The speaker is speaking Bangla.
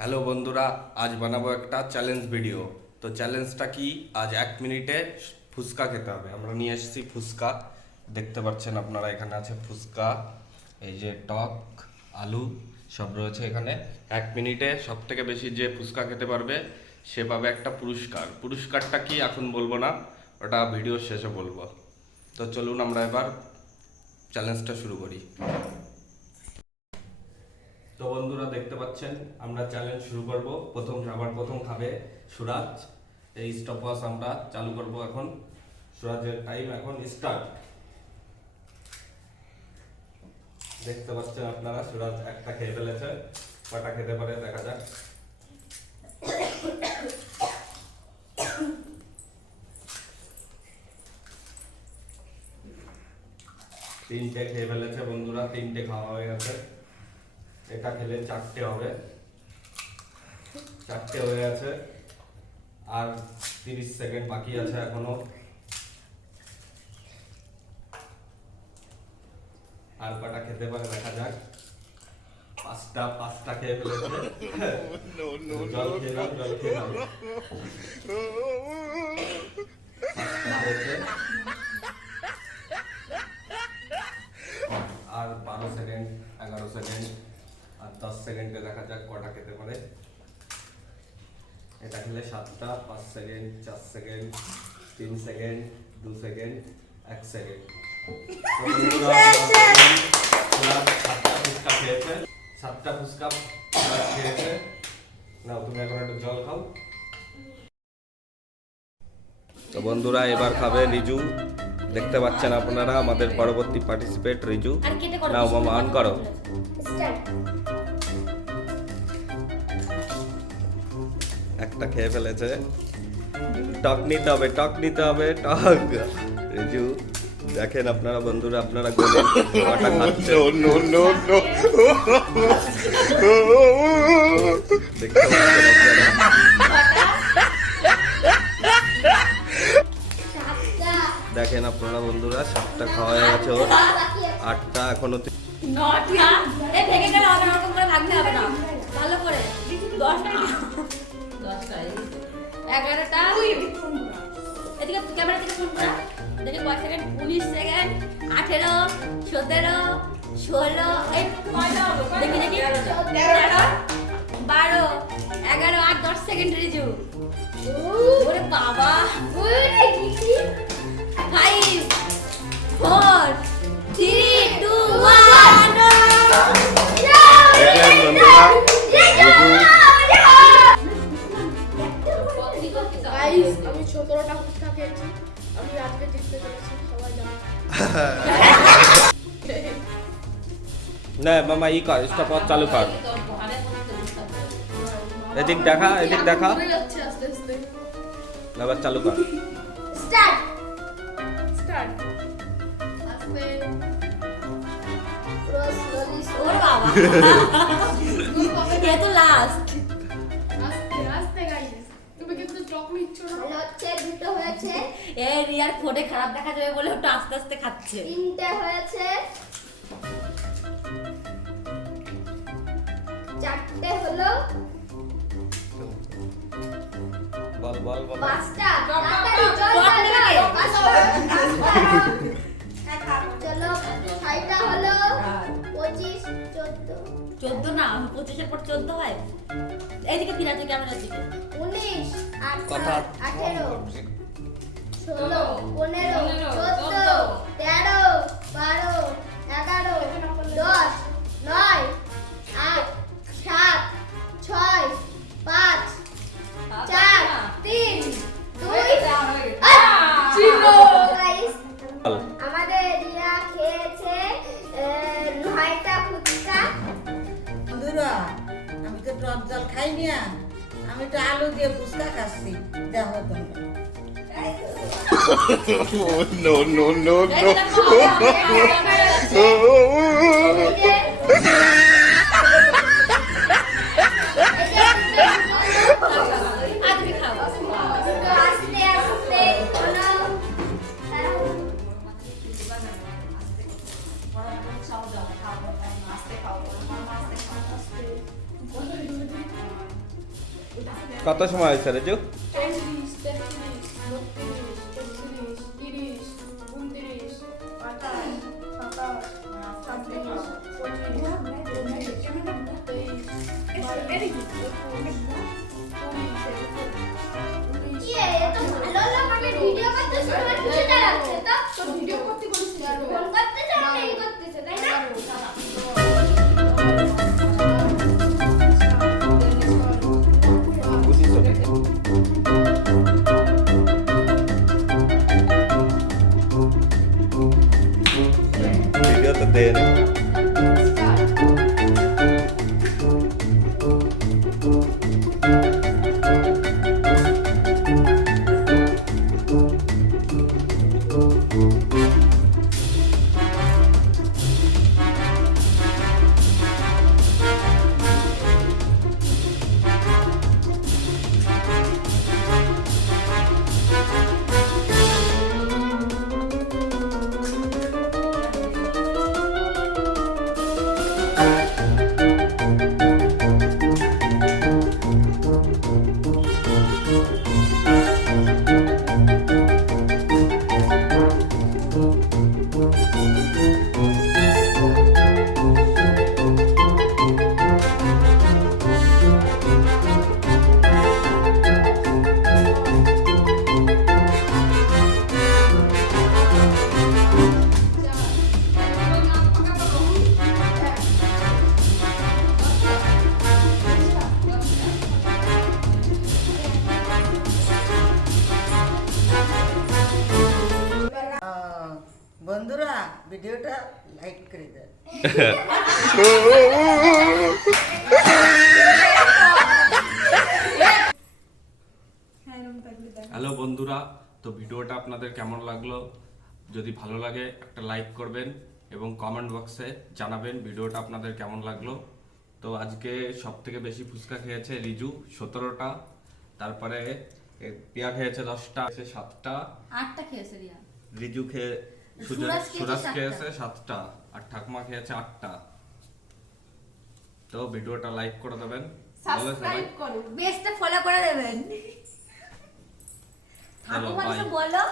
হ্যালো বন্ধুরা, আজ বানাবো একটা চ্যালেঞ্জ ভিডিও। তো চ্যালেঞ্জটা কি, আজ 1 মিনিটে ফুচকা খেতে হবে। আমরা নিয়ে এসেছি ফুচকা, দেখতে পাচ্ছেন আপনারা, এখানে আছে ফুচকা, এই যে টক আলু সব রয়েছে এখানে। 1 মিনিটে সব থেকে বেশি যে ফুচকা খেতে পারবে সে পাবে একটা পুরস্কার। পুরস্কারটা কি এখন বলবো না, ওটা ভিডিওর শেষে বলবো। তো চলুন আমরা এবার চ্যালেঞ্জটা শুরু করি। তো বন্ধুরা দেখতে পাচ্ছেন, আমরা চ্যালেঞ্জ শুরু করব। প্রথম খাবে সুরাজ। এই স্টপ ওয়াচ আমরা চালু করব এখন। সুরাজের টাইম এখন স্টার্ট। দেখতে পাচ্ছেন আপনারা, সুরাজ একটা খেয়ে ফেলেছে। কটা খেতে পারে দেখা যাক। তিনটে খেয়ে ফেলেছে বন্ধুরা, তিনটে খাওয়া হয়ে গেছে। এটা খেলে চারটে হবে, চারটে হয়ে গেছে। আর 30 সেকেন্ড বাকি আছে এখনো। আর কটা খেতে পারে দেখা যাক। পাঁচটা খেয়ে ফেলেছে। জল খেয়ে নাও, জল খেয়ে নাও। আর 12 সেকেন্ড, 11 সেকেন্ড, আর 10 সেকেন্ডে দেখা যাক কটা খেতে পারে। এটা খেলে 7টা, 5 second, 4 second, 3 second, 2 second, 1 second. সাতটা ফুচকা খেয়েছে। নাও তুমি এখন একটু জল খাও। তো বন্ধুরা এবার খাবে রিজু। দেখতে পাচ্ছেন আপনারা আমাদের পরবর্তী পার্টিসিপেট রিজু। নাও মামা অন করো। একটা খেয়ে ফেলেছে। টক নিতে হবে, টক নিতে হবে, টক। রিজু দেখেন আপনারা বন্ধুরা, আপনারা গোলেন কটা খাচ্ছে। নো নো নো দেখতে পাচ্ছেন আপনারা। দেখেন আপনারা বন্ধুরা, 7টা খাওয়া হয়ে গেছে ওর, 8টা এখনো। 9টা এ ভেঙে গেল, হবে ওরকম করে ভাঙতে হবে না, ভালো করে। 10টা 11টা। এদিকে ক্যামেরা থেকে ফোন করা, দেখি কয় সেকেন্ড। 19 সেকেন্ড, 18, 17, 16, এই কয়টা হলো দেখি দেখি, 13, 12, 11, 8, 10 সেকেন্ড রিজু। ওরে বাবা, ওরে কি 5 4 3 2 1 দেখেন বন্ধুরা গাইস, আমি 17টা ফুচকা খেয়েছি। আমি আজকে জিততে চলেছি, সবাই জানে। না মামা ই কর, স্টপ ওয়াচ চালু কর। এদিক দেখা, এদিক দেখা, ঘুরে যাচ্ছে আস্তে আস্তে। আবার চালু কর। স্টার্ট স্টার্ট আস্তে ওরে বাবা, এ তো লাস্ট। আস্তে আস্তে গাইস, তুমি কিন্তু চক নিচ্ছ না। হচ্ছে দুটো হয়েছে, এ রিয়ার ফোনে খারাপ দেখা যাবে বলে ওটা আস্তে আস্তে খাচ্ছে। তিনটে হয়েছে, চারটে হলো, বল বল বল। পাঁচটা। চল চলো, 6টা হলো, 25, 14, 14 না, 25 এর পর 14 হয়। এইদিকে ফিরা তুই ক্যামেরার দিকে। 19, কথা 18, 16, 15, 14, 13, 12, 11, 10, 9, 8, 7, 6, 5, 4, 3, 2, গাইস, আমাদের রিয়া খেয়েছে 9টা ফুচকা। বন্ধুরা, আমি তো টক জল খাই না, আমি তো আলু দিয়ে ফুচকা খাচ্ছি। দেখো তোমরা। No no no no. আজকে খাবো। আস্তে আস্তে হলো, কত সময় হয়েছে রেজু? 34, 33, 32, 33, 30, 29, কি এ তো ভালো লোক আমি ভিডিও করতে সময় কিছু দাঁড়াচ্ছে তো ভিডিও করতে বলছি ফোন করতেছে আর এই করতেছে তাই না ভিডিও তো দেন। বন্ধুরা ভিডিওটা লাইক করে দেন। হ্যালো বন্ধুরা, তো ভিডিওটা আপনাদের কেমন লাগলো? যদি ভালো লাগে একটা লাইক করবেন এবং কমেন্ট বক্সে জানাবেন ভিডিওটা আপনাদের কেমন লাগলো। তো আজকে সব থেকে বেশি ফুচকা খেয়েছে রিজু 17টা, তারপরে পিয়া খেয়েছে 10টা, 7টা, 8টা খেয়েছে রিয়া। রিজু খেয়ে সুরাজ খেয়েছে সুরাজ 7টা। খেয়েছে 7টা আর ঠাকুমা খেয়েছে 8টা। তো ভিডিওটা লাইক করে দেবেন, বলে সবাই বেস্টটা ফলো করে দেবেন। চলো ঠাকুমা বাই। কিছু বলো।